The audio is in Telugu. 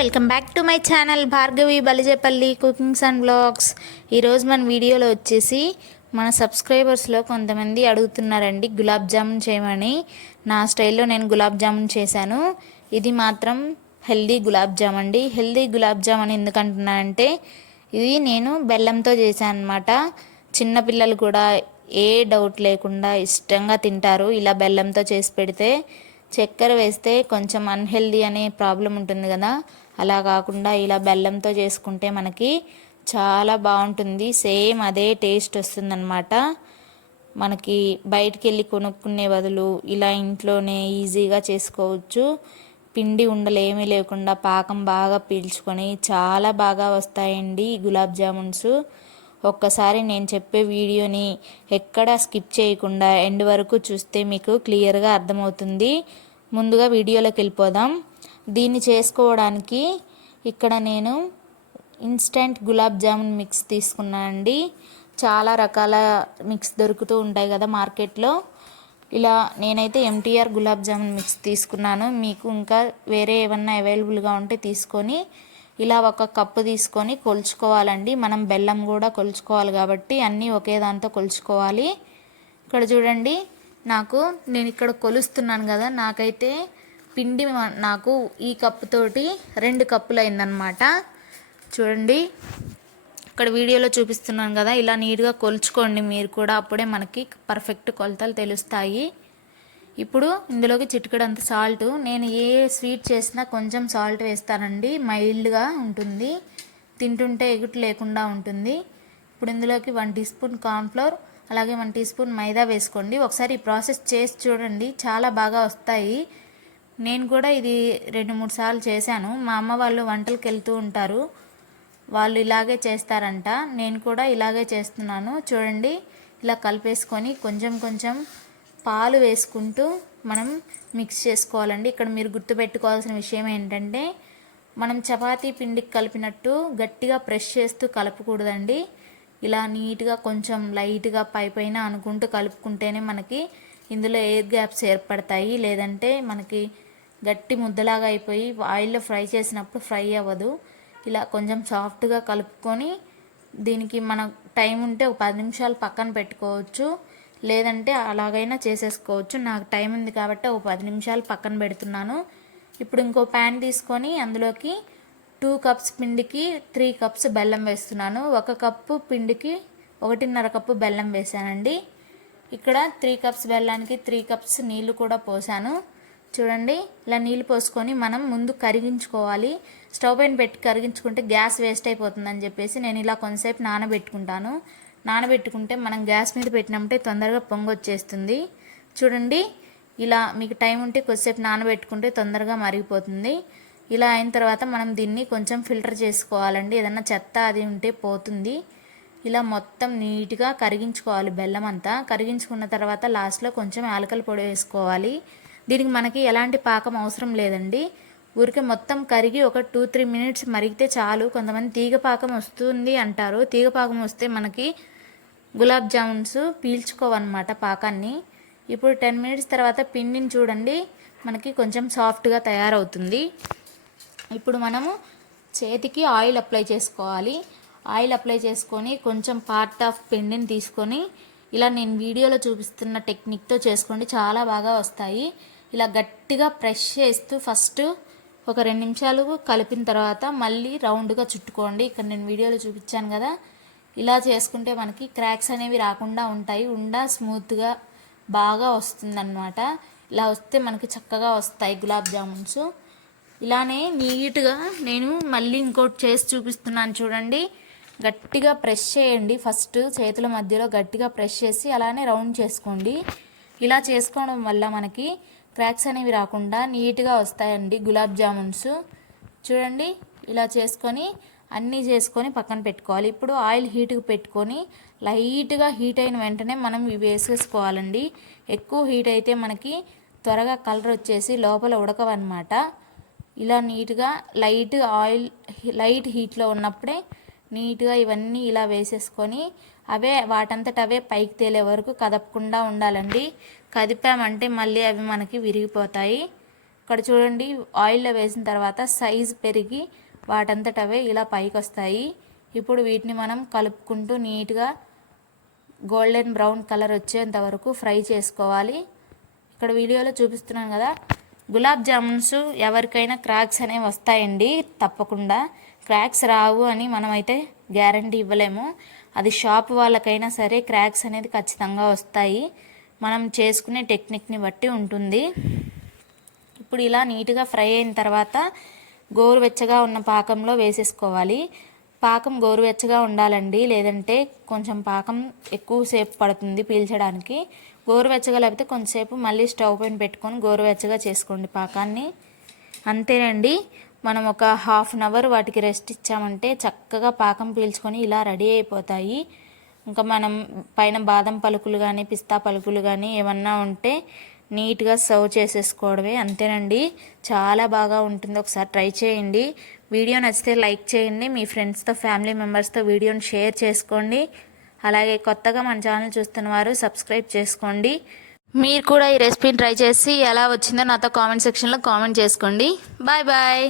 Welcome back to my channel Bhargavi Balijepalli cookings and blogs. ఈరోజు మన వీడియోలో వచ్చేసి మన సబ్స్క్రైబర్స్లో కొంతమంది అడుగుతున్నారండి గులాబ్ జామున్ చేయమని. నా స్టైల్లో నేను గులాబ్ జామున్ చేశాను. ఇది మాత్రం హెల్దీ గులాబ్ జామ్ అండి. హెల్దీ గులాబ్ జామ్ అని ఎందుకంటున్నానంటే ఇది నేను బెల్లంతో చేశాను అనమాట చిన్నపిల్లలు కూడా ఏ డౌట్ లేకుండా ఇష్టంగా తింటారు. ఇలా బెల్లంతో చేసి పెడితే చక్కెర వేస్తే కొంచెం అన్హెల్దీ అనే ప్రాబ్లం ఉంటుంది కదా. అలా కాకుండా ఇలా బెల్లంతో చేసుకుంటే మనకి చాలా బాగుంటుంది. సేమ్ అదే టేస్ట్ వస్తుందన్నమాట. మనకి బయటికి వెళ్ళి కొనుక్కునే బదులు ఇలా ఇంట్లోనే ఈజీగా చేసుకోవచ్చు. పిండి ఉండలు ఏమీ లేకుండా పాకం బాగా పీల్చుకొని చాలా బాగా వస్తాయండి గులాబ్ జామున్స్. ఒక్కసారి నేను చెప్పే వీడియోని ఎక్కడా స్కిప్ చేయకుండా ఎండ్ వరకు చూస్తే మీకు క్లియర్గా అర్థమవుతుంది. ముందుగా వీడియోలోకి వెళ్ళిపోదాం. దీన్ని చేసుకోవడానికి ఇక్కడ నేను ఇన్స్టెంట్ గులాబ్ జామున్ మిక్స్ తీసుకున్నానండి చాలా రకాల మిక్స్ దొరుకుతూ ఉంటాయి కదా మార్కెట్లో. ఇలా నేనైతే ఎంటీఆర్ గులాబ్ జామున్ మిక్స్ తీసుకున్నాను. మీకు ఇంకా వేరే ఏమన్నా అవైలబుల్గా ఉంటే తీసుకొని ఇలా ఒక కప్పు తీసుకొని కొలుచుకోవాలండి. మనం బెల్లం కూడా కొలుచుకోవాలి కాబట్టి అన్నీ ఒకే దాంతో కొలుచుకోవాలి. ఇక్కడ చూడండి నాకు నేను ఇక్కడ కొలుస్తున్నాను కదా నాకైతే పిండి నాకు ఈ కప్పుతోటి రెండు కప్పులు అయిందనమాట చూడండి. ఇక్కడ వీడియోలో చూపిస్తున్నాను కదా ఇలా నీట్గా కొలుచుకోండి మీరు కూడా అప్పుడే మనకి పర్ఫెక్ట్ కొలతలు తెలుస్తాయి. ఇప్పుడు ఇందులోకి చిటికడంత సాల్ట్ నేను ఏ స్వీట్ చేసినా కొంచెం సాల్ట్ వేస్తానండి మైల్డ్గా ఉంటుంది. తింటుంటే ఎగుటు లేకుండా ఉంటుంది. ఇప్పుడు ఇందులోకి వన్ టీ స్పూన్ కార్న్ఫ్లోర్ అలాగే వన్ టీ స్పూన్ మైదా వేసుకోండి. ఒకసారి ఈ ప్రాసెస్ చేసి చూడండి చాలా బాగా వస్తాయి. నేను కూడా ఇది రెండు మూడు సార్లు చేశాను. మా అమ్మ వాళ్ళు వంటలకు వెళ్తూ ఉంటారు. వాళ్ళు ఇలాగే చేస్తారంట. నేను కూడా ఇలాగే చేస్తున్నాను. చూడండి ఇలా కలిపేసుకొని కొంచెం కొంచెం పాలు వేసుకుంటూ మనం మిక్స్ చేసుకోవాలండి. ఇక్కడ మీరు గుర్తుపెట్టుకోవాల్సిన విషయం ఏంటంటే మనం చపాతీ పిండికి కలిపినట్టు గట్టిగా ప్రెస్ చేస్తూ కలపకూడదండి. ఇలా నీట్గా కొంచెం లైట్గా పై పైన అనుకుంటూ కలుపుకుంటేనే మనకి ఇందులో ఎయిర్ గ్యాప్స్ ఏర్పడతాయి. లేదంటే మనకి గట్టి ముద్దలాగా అయిపోయి ఆయిల్లో ఫ్రై చేసినప్పుడు ఫ్రై అవ్వదు. ఇలా కొంచెం సాఫ్ట్గా కలుపుకొని దీనికి మన టైం ఉంటే ఒక పది నిమిషాలు పక్కన పెట్టుకోవచ్చు. లేదంటే అలాగైనా చేసేసుకోవచ్చు. నాకు టైం ఉంది కాబట్టి ఒక పది నిమిషాలు పక్కన పెడుతున్నాను. ఇప్పుడు ఇంకో ప్యాన్ తీసుకొని అందులోకి టూ కప్స్ పిండికి త్రీ కప్స్ బెల్లం వేస్తున్నాను. ఒక కప్పు పిండికి ఒకటిన్నర కప్పు బెల్లం వేసానండి ఇక్కడ త్రీ కప్స్ బెల్లానికి త్రీ కప్స్ నీళ్ళు కూడా పోసాను చూడండి ఇలా నీళ్ళు పోసుకొని మనం ముందు కరిగించుకోవాలి. స్టవ్ పైన పెట్టి కరిగించుకుంటే గ్యాస్ వేస్ట్ అయిపోతుందని చెప్పేసి నేను ఇలా కొంతసేపు నానబెట్టుకుంటాను. నానబెట్టుకుంటే మనం గ్యాస్ మీద పెట్టినప్పుడే తొందరగా పొంగు వచ్చేస్తుంది. చూడండి ఇలా మీకు టైం ఉంటే కొద్దిసేపు నానబెట్టుకుంటే తొందరగా మరిగిపోతుంది. ఇలా అయిన తర్వాత మనం దీన్ని కొంచెం ఫిల్టర్ చేసుకోవాలండి. ఏదన్నా చెత్త అది ఉంటే పోతుంది. ఇలా మొత్తం నీట్గా కరిగించుకోవాలి బెల్లం అంతా. కరిగించుకున్న తర్వాత లాస్ట్లో కొంచెం యాలకల పొడి వేసుకోవాలి. దీనికి మనకి ఎలాంటి పాకం అవసరం లేదండి. ఊరికే మొత్తం కరిగి ఒక టూ త్రీ మినిట్స్ మరిగితే చాలు. కొంతమంది తీగ పాకం వస్తుంది అంటారు. తీగ పాకం వస్తే మనకి గులాబ్ జామున్స్ పీల్చుకోవన్నమాట పాకాన్ని. ఇప్పుడు టెన్ మినిట్స్ తర్వాత పిండిని చూడండి. మనకి కొంచెం సాఫ్ట్గా తయారవుతుంది. ఇప్పుడు మనము చేతికి ఆయిల్ అప్లై చేసుకోవాలి. ఆయిల్ అప్లై చేసుకొని కొంచెం పార్ట్ ఆఫ్ పిండిని తీసుకొని ఇలా నేను వీడియోలో చూపిస్తున్న టెక్నిక్తో చేసుకోండి. చాలా బాగా వస్తాయి. ఇలా గట్టిగా ప్రెష్ చేస్తూ ఫస్ట్ ఒక రెండు నిమిషాలు కలిపిన తర్వాత మళ్ళీ రౌండ్గా చుట్టుకోండి. ఇక్కడ నేను వీడియోలో చూపించాను కదా. ఇలా చేసుకుంటే మనకి క్రాక్స్ అనేవి రాకుండా ఉంటాయి. ఉండ స్మూత్గా బాగా వస్తుందన్నమాట. ఇలా వస్తే మనకి చక్కగా వస్తాయి గులాబ్ జామున్స్. ఇలానే నీట్గా నేను మళ్ళీ ఇంకోటి చేసి చూపిస్తున్నాను చూడండి. గట్టిగా ప్రెస్ చేయండి ఫస్ట్. చేతుల మధ్యలో గట్టిగా ప్రెస్ చేసి అలానే రౌండ్ చేసుకోండి. ఇలా చేసుకోవడం వల్ల మనకి క్రాక్స్ అనేవి రాకుండా నీట్గా వస్తాయండి గులాబ్ జామున్స్. చూడండి ఇలా చేసుకొని అన్నీ చేసుకొని పక్కన పెట్టుకోవాలి. ఇప్పుడు ఆయిల్ హీట్కి పెట్టుకొని లైట్గా హీట్ అయిన వెంటనే మనం ఇవి వేసేసుకోవాలండి. ఎక్కువ హీట్ అయితే మనకి త్వరగా కలర్ వచ్చేసి లోపల ఉడకవన్నమాట. ఇలా నీట్గా లైట్ ఆయిల్ లైట్ హీట్లో ఉన్నప్పుడే నీట్గా ఇవన్నీ ఇలా వేసేసుకొని అవే వాటంతట అవే పైకి తేలే వరకు కదపకుండా ఉండాలండి. కదిపామంటే మళ్ళీ అవి మనకి విరిగిపోతాయి. ఇక్కడ చూడండి ఆయిల్లో వేసిన తర్వాత సైజ్ పెరిగి వాటంతట అవే ఇలా పైకి వస్తాయి ఇప్పుడు వీటిని మనం కలుపుకుంటూ నీట్గా గోల్డెన్ బ్రౌన్ కలర్ వచ్చేంత వరకు ఫ్రై చేసుకోవాలి. ఇక్కడ వీడియోలో చూపిస్తున్నాను కదా గులాబ్ జామున్స్ ఎవరికైనా క్రాక్స్ అనేవి వస్తాయండి తప్పకుండా. క్రాక్స్ రావు అని మనమైతే గ్యారంటీ ఇవ్వలేము. అది షాప్ వాళ్ళకైనా సరే క్రాక్స్ అనేది ఖచ్చితంగా వస్తాయి. మనం చేసుకునే టెక్నిక్ని బట్టి ఉంటుంది. ఇప్పుడు ఇలా నీట్గా ఫ్రై అయిన తర్వాత గోరువెచ్చగా ఉన్న పాకంలో వేసేసుకోవాలి. పాకం గోరువెచ్చగా ఉండాలండి లేదంటే కొంచెం పాకం ఎక్కువసేపు పడుతుంది పీల్చడానికి. గోరువెచ్చగా లేకపోతే కొంతసేపు మళ్ళీ స్టవ్ పైన పెట్టుకొని గోరువెచ్చగా చేసుకోండి పాకాన్ని. అంతేనండి మనం ఒక హాఫ్ అన్ అవర్ వాటికి రెస్ట్ ఇచ్చామంటే చక్కగా పాకం పీల్చుకొని ఇలా రెడీ అయిపోతాయి. ఇంకా మనం పైన బాదం పలుకులు కానీ పిస్తా పలుకులు కానీ ఏమన్నా ఉంటే నీట్గా సర్వ్ చేసేసుకోవడమే. అంతేనండి చాలా బాగా ఉంటుంది. ఒకసారి ట్రై చేయండి. వీడియో నచ్చితే లైక్ చేయండి. మీ ఫ్రెండ్స్తో ఫ్యామిలీ మెంబర్స్తో వీడియోని షేర్ చేసుకోండి. అలాగే కొత్తగా మన ఛానల్ చూస్తున్న వారు సబ్స్క్రైబ్ చేసుకోండి. మీరు కూడా ఈ రెసిపీని ట్రై చేసి ఎలా వచ్చిందో నాతో కామెంట్ సెక్షన్లో కామెంట్ చేసుకోండి. Bye bye.